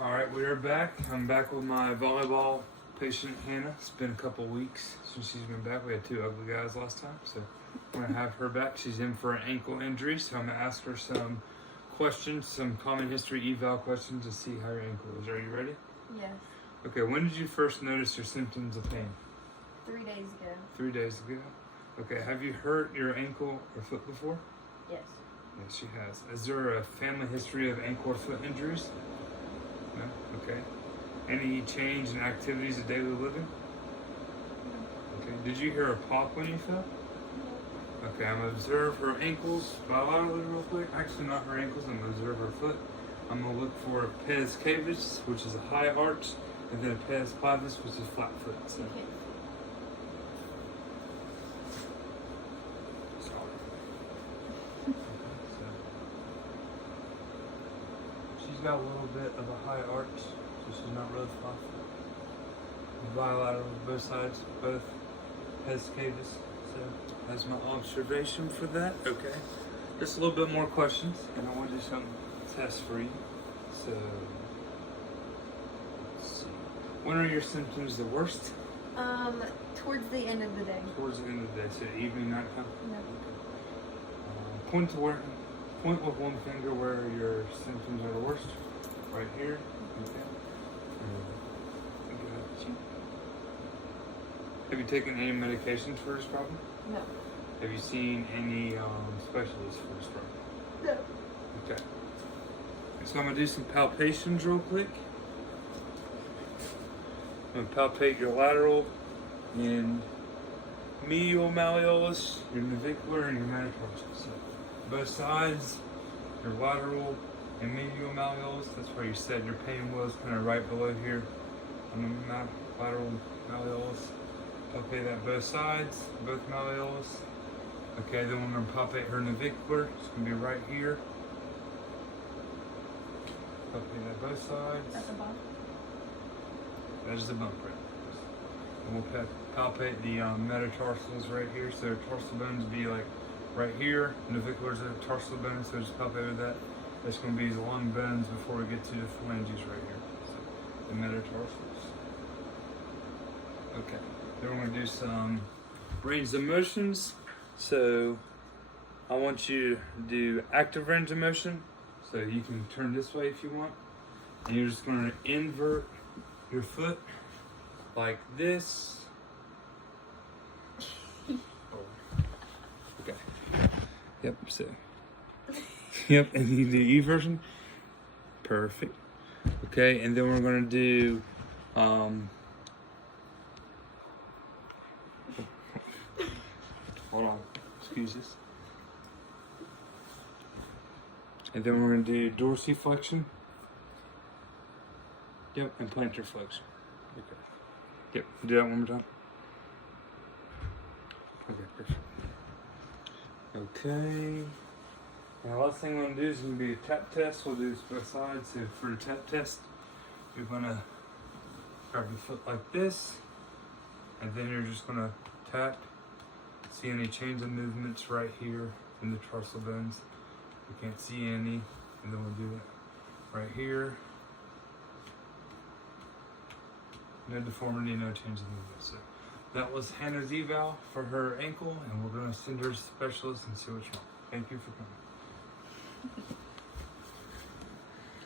All right, we are back. I'm back with my volleyball patient, Hannah. It's been a couple weeks since she's been back. We had two ugly guys last time, so I'm going to have her back. She's in for an ankle injury, so I'm going to ask her some questions, some common history eval questions to see how your ankle is. Are you ready? Yes. Okay, when did you first notice your symptoms of pain? 3 days ago. 3 days ago. Okay, have you hurt your ankle or foot before? Yes. Yes, she has. Is there a family history of ankle or foot injuries? No? Okay. Any change in activities of daily living? No. Okay. Did you hear a pop when you fell? No. Okay, I'm going to observe her ankles bilaterally real quick. Actually, not her ankles. I'm going to observe her foot. I'm going to look for pes cavus, which is a high arch, and then pes flavus, which is flat foot. So. Okay. She's got a little bit of a high arch, so she's not really flat foot. Bilateral, both sides, both pes cavus. So that's my observation for that. Okay. Just a little bit more questions, and I want to do some tests for you. So, let's see. When are your symptoms the worst? Towards the end of the day. Towards the end of the day, so evening, nighttime? No. Point with one finger where your symptoms are the worst. Right here. Okay. Gotcha. Have you taken any medications for this problem? No. Have you seen any specialists for this problem? No. Okay. So I'm going to do some palpations real quick. I'm going to palpate your lateral and medial malleolus, your navicular, and your metatarsal. So both sides, your lateral and medial malleolus, that's where you said your pain was, kind of right below here on the lateral malleolus. Palpate that both sides, both malleolus. Okay, then we're going to palpate her navicular. It's going to be right here. Palpate that both sides. That's a bump. That's the bump right there. And we'll palpate the metatarsals right here. So tarsal bones be like right here. Navicular's a tarsal bone, so just palpate that. That's going to be the long bones before we get to the phalanges right here. So the metatarsals. Okay. Then we're going to do some range of motions. So I want you to do active range of motion. So you can turn this way if you want. And you're just going to invert your foot like this. Oh. Okay. Yep, so. Yep, and you do E version. Perfect. Okay, and then we're going to do hold on, excuse us. And then we're going to do dorsiflexion. Yep, and plantar flexion. Okay. Yep, do that one more time. Okay, perfect. Okay. And the last thing we're going to do is going to be a tap test. We'll do this both sides. So for the tap test, you're going to grab your foot like this. And then you're just going to tap. See any change in movements right here in the tarsal bones. We can't see any. And then we'll do that right here. No deformity, no change in movement. So that was Hannah's eval for her ankle, and we're going to send her to a specialist and see what's wrong. Thank you for coming.